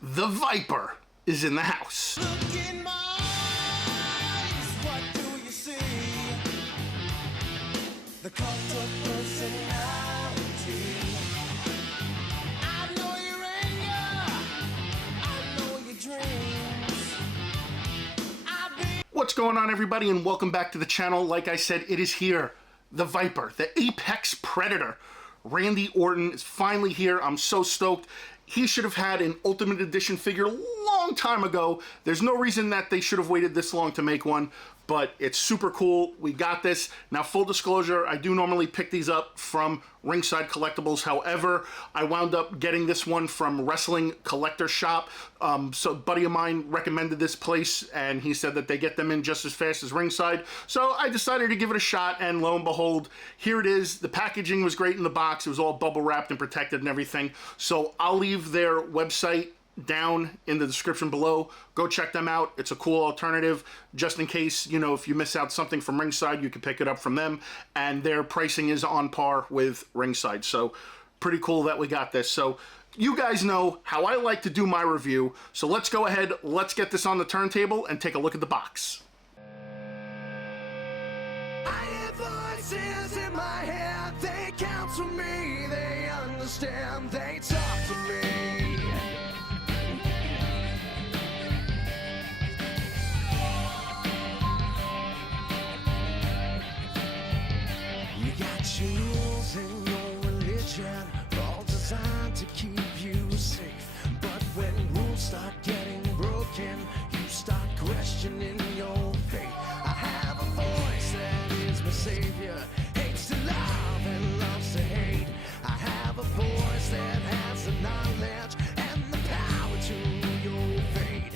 The Viper is in the house. Look in my eyes, what do you see? The cult of personality. I know your anger, I know your dreams. What's going on, everybody, and welcome back to the channel. Like I said, it is here. The Viper, the apex predator. Randy Orton is finally here. I'm so stoked. He should have had an Ultimate Edition figure a long time ago. There's no reason that they should have waited this long to make one, but it's super cool. We got this. Now, full disclosure, I do normally pick these up from Ringside Collectibles. However, I wound up getting this one from Wrestling Collector Shop. So a buddy of mine recommended this place, and he said that they get them in just as fast as Ringside. So I decided to give it a shot, and lo and behold, here it is. The packaging was great in the box. It was all bubble wrapped and protected and everything. So I'll leave their website down in the description below. Go check them out. It's a cool alternative just in case, you know, if you miss out something from Ringside, you can pick it up from them, and their pricing is on par with Ringside. So pretty cool that we got this. So you guys know how I like to do my review, so let's go ahead, let's get this on the turntable and take a look at the box. I hear voices in my head, they counsel me, they understand, they talk to me. You got your rules and your religion, all designed to keep you safe. But when rules start getting broken, you start questioning your faith. I have a voice that is my savior, hates to love and loves to hate. I have a voice that has the knowledge and the power to your fate.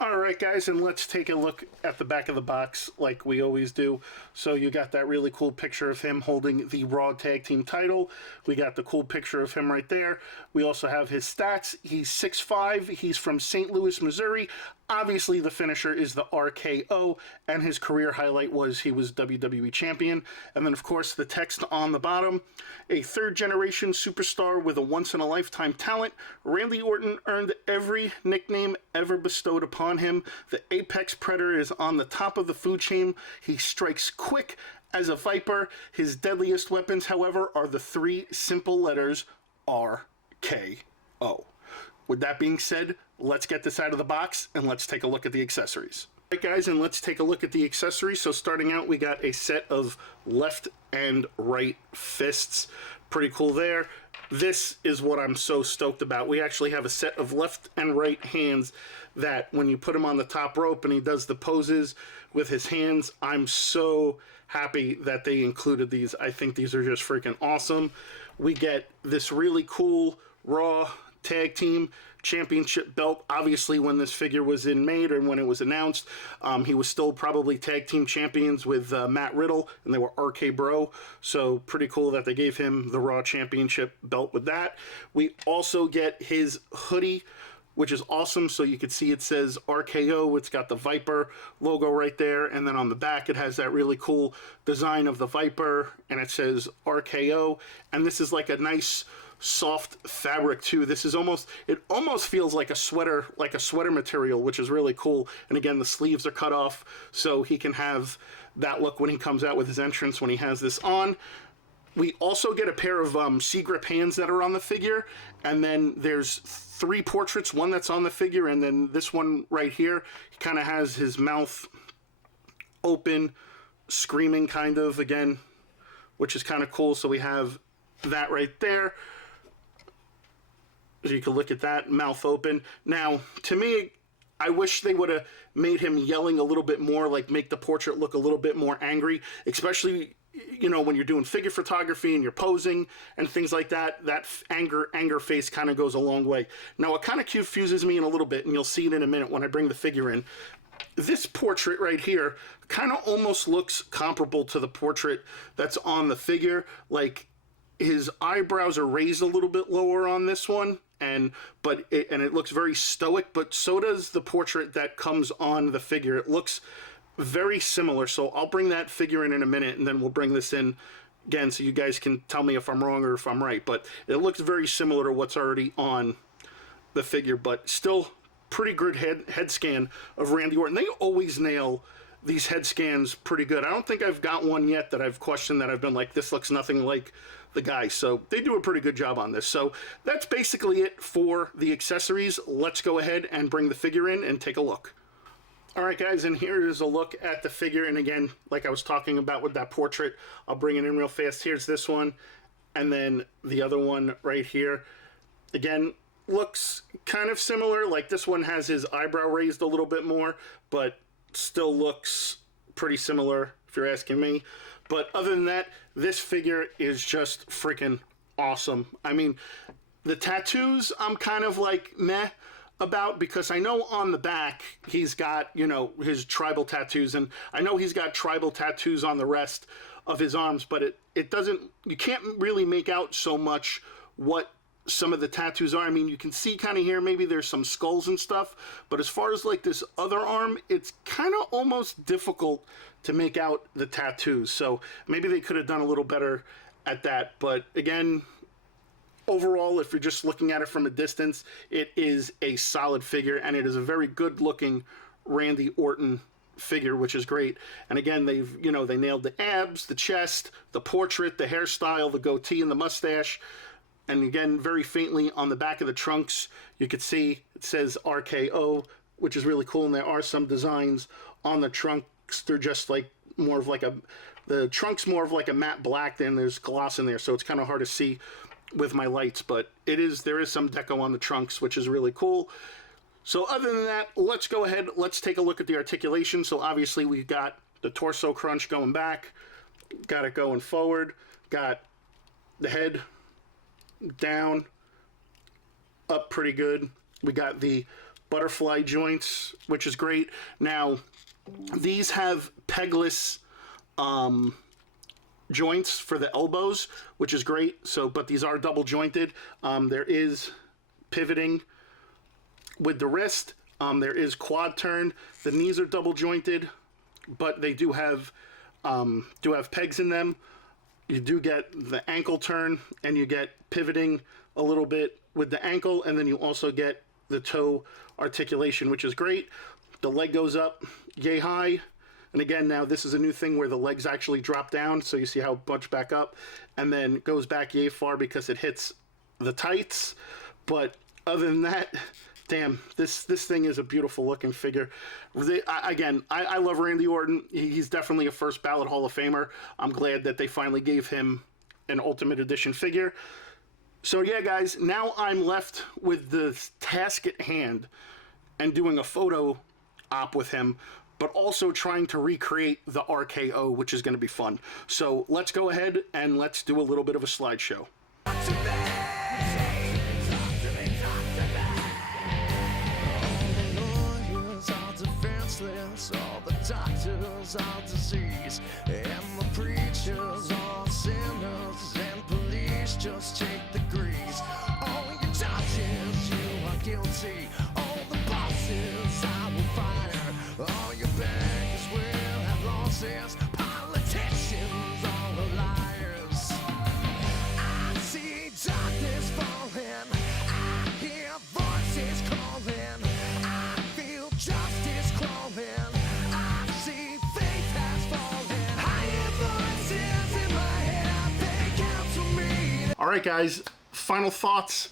Alright guys, and let's take a look at the back of the box like we always do. So you got that really cool picture of him holding the Raw Tag Team title. We got the cool picture of him right there. We also have his stats. He's 6'5", he's from St. Louis, Missouri. Obviously the finisher is the RKO, and his career highlight was he was WWE Champion. And then of course the text on the bottom, a third generation superstar with a once-in-a-lifetime talent, Randy Orton earned every nickname ever bestowed upon him. The apex predator is on the top of the food chain. He strikes quick as a viper. His deadliest weapons, however, are the three simple letters RKO. With that being said, let's get this out of the box and let's take a look at the accessories. All right guys, and let's take a look at the accessories. So starting out, we got a set of left and right fists. Pretty cool there. This is what I'm so stoked about. We actually have a set of left and right hands that when you put him on the top rope and he does the poses with his hands, I'm so happy that they included these. I think these are just freaking awesome. We get this really cool Raw Tag Team Championship belt. Obviously, when this figure was made and when it was announced, he was still probably Tag Team Champions with Matt Riddle, and they were RK Bro. So pretty cool that they gave him the Raw Championship belt with that. We also get his hoodie, which is awesome. So you can see it says RKO. It's got the Viper logo right there. And then on the back, it has that really cool design of the Viper, and it says RKO. And this is like a nice soft fabric too. This is almost, it almost feels like a sweater material, which is really cool. And again, the sleeves are cut off, so he can have that look when he comes out with his entrance when he has this on. We also get a pair of C-grip hands that are on the figure, and then there's three portraits, one that's on the figure, and then this one right here, he kind of has his mouth open, screaming kind of, again, which is kind of cool. So we have that right there. So you can look at that, mouth open. Now, to me, I wish they would have made him yelling a little bit more, like make the portrait look a little bit more angry, especially, you know, when you're doing figure photography and you're posing and things like that. That anger face kind of goes a long way. Now, it kind of confuses me in a little bit, and you'll see it in a minute when I bring the figure in. This portrait right here kind of almost looks comparable to the portrait that's on the figure. Like, his eyebrows are raised a little bit lower on this one, and it looks very stoic, but so does the portrait that comes on the figure. It looks very similar. So I'll bring that figure in a minute, and then we'll bring this in again so you guys can tell me if I'm wrong or if I'm right. But it looks very similar to what's already on the figure, but still pretty good head scan of Randy Orton. They always nail these head scans pretty good. I don't think I've got one yet that I've questioned, that I've been like, this looks nothing like the guy. So they do a pretty good job on this. So that's basically it for the accessories. Let's go ahead and bring the figure in and take a look. All right, guys, and here is a look at the figure. And again, like I was talking about with that portrait, I'll bring it in real fast. Here's this one, and then the other one right here. Again, looks kind of similar. Like, this one has his eyebrow raised a little bit more, but still looks pretty similar if you're asking me. But other than that, this figure is just freaking awesome. I mean, the tattoos I'm kind of like meh about, because I know on the back he's got, you know, his tribal tattoos, and I know he's got tribal tattoos on the rest of his arms, but it doesn't, you can't really make out so much what some of the tattoos are. I mean, you can see kind of here, maybe there's some skulls and stuff, but as far as like this other arm, it's kind of almost difficult to make out the tattoos. So maybe they could have done a little better at that. But again, overall, if you're just looking at it from a distance, it is a solid figure, and it is a very good looking Randy Orton figure, which is great. And again, they've, you know, they nailed the abs, the chest, the portrait, the hairstyle, the goatee, and the mustache. And again, very faintly on the back of the trunks, you could see it says RKO, which is really cool. And there are some designs on the trunks. They're just like more of like the trunk's more of like a matte black, then there's gloss in there, so it's kind of hard to see with my lights, but there is some deco on the trunks, which is really cool. So other than that, let's go ahead, let's take a look at the articulation. So obviously we've got the torso crunch going back, got it going forward, got the head down, up pretty good. We got the butterfly joints, which is great. Now, these have pegless joints for the elbows, which is great. So, but these are double jointed. There is pivoting with the wrist. There is quad turn. The knees are double jointed, but they do have pegs in them. You do get the ankle turn, and you get pivoting a little bit with the ankle, and then you also get the toe articulation, which is great. The leg goes up yay high, and again, now this is a new thing where the legs actually drop down, so you see how it bunched back up, and then goes back yay far because it hits the tights. But other than that, damn, this thing is a beautiful looking figure. I love Randy Orton. He's definitely a first ballot Hall of Famer. I'm glad that they finally gave him an Ultimate Edition figure. So yeah, guys, now I'm left with the task at hand and doing a photo op with him, but also trying to recreate the RKO, which is going to be fun. So let's go ahead and let's do a little bit of a slideshow. All the doctors are disease, and the preachers are sinners, and police just take the grease. All your judges, you are guilty. All the bosses I will fire. All your bankers will have losses. Politicians, all the liars. I see darkness falling. I hear voices calling. I feel justice crawling. All right, guys, final thoughts.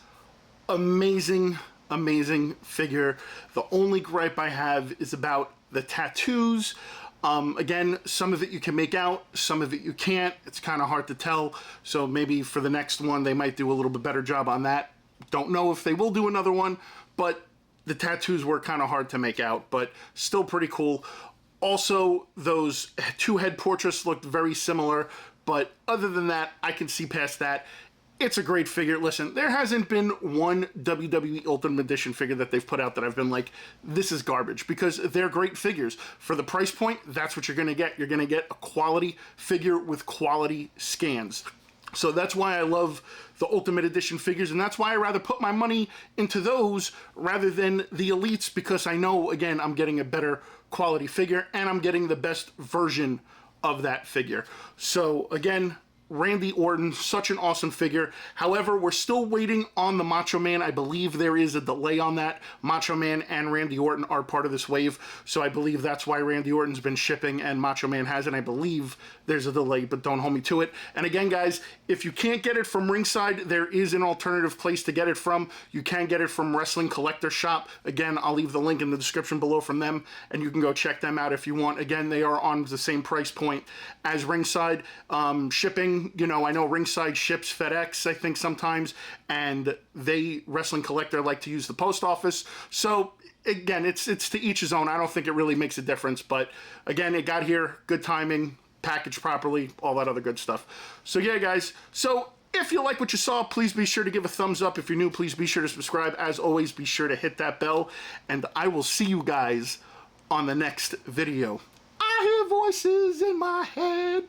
Amazing, amazing figure. The only gripe I have is about the tattoos. Again, some of it you can make out, some of it you can't. It's kind of hard to tell. So maybe for the next one, they might do a little bit better job on that. Don't know if they will do another one, but the tattoos were kind of hard to make out, but still pretty cool. Also, those two head portraits looked very similar, but other than that, I can see past that. It's a great figure. Listen, there hasn't been one WWE Ultimate Edition figure that they've put out that I've been like, this is garbage, because they're great figures. For the price point, that's what you're going to get. You're going to get a quality figure with quality scans. So that's why I love the Ultimate Edition figures, and that's why I rather put my money into those rather than the Elites, because I know, again, I'm getting a better quality figure, and I'm getting the best version of that figure. So again, Randy Orton, such an awesome figure. However, we're still waiting on the Macho Man. I believe there is a delay on that. Macho Man and Randy Orton are part of this wave, so I believe that's why Randy Orton's been shipping and Macho Man hasn't. I believe there's a delay, but don't hold me to it. And again, guys, if you can't get it from Ringside, there is an alternative place to get it from. You can get it from Wrestling Collector Shop. Again, I'll leave the link in the description below from them, and you can go check them out if you want. Again, they are on the same price point as Ringside. Shipping, you know, I know Ringside ships FedEx, I think, sometimes, and Wrestling Collector like to use the post office. So again, it's to each his own. I don't think it really makes a difference, but again, it got here, good timing, packaged properly, all that other good stuff. So yeah, guys, so if you like what you saw, please be sure to give a thumbs up. If you're new, please be sure to subscribe. As always, be sure to hit that bell, and I will see you guys on the next video. I hear voices in my head.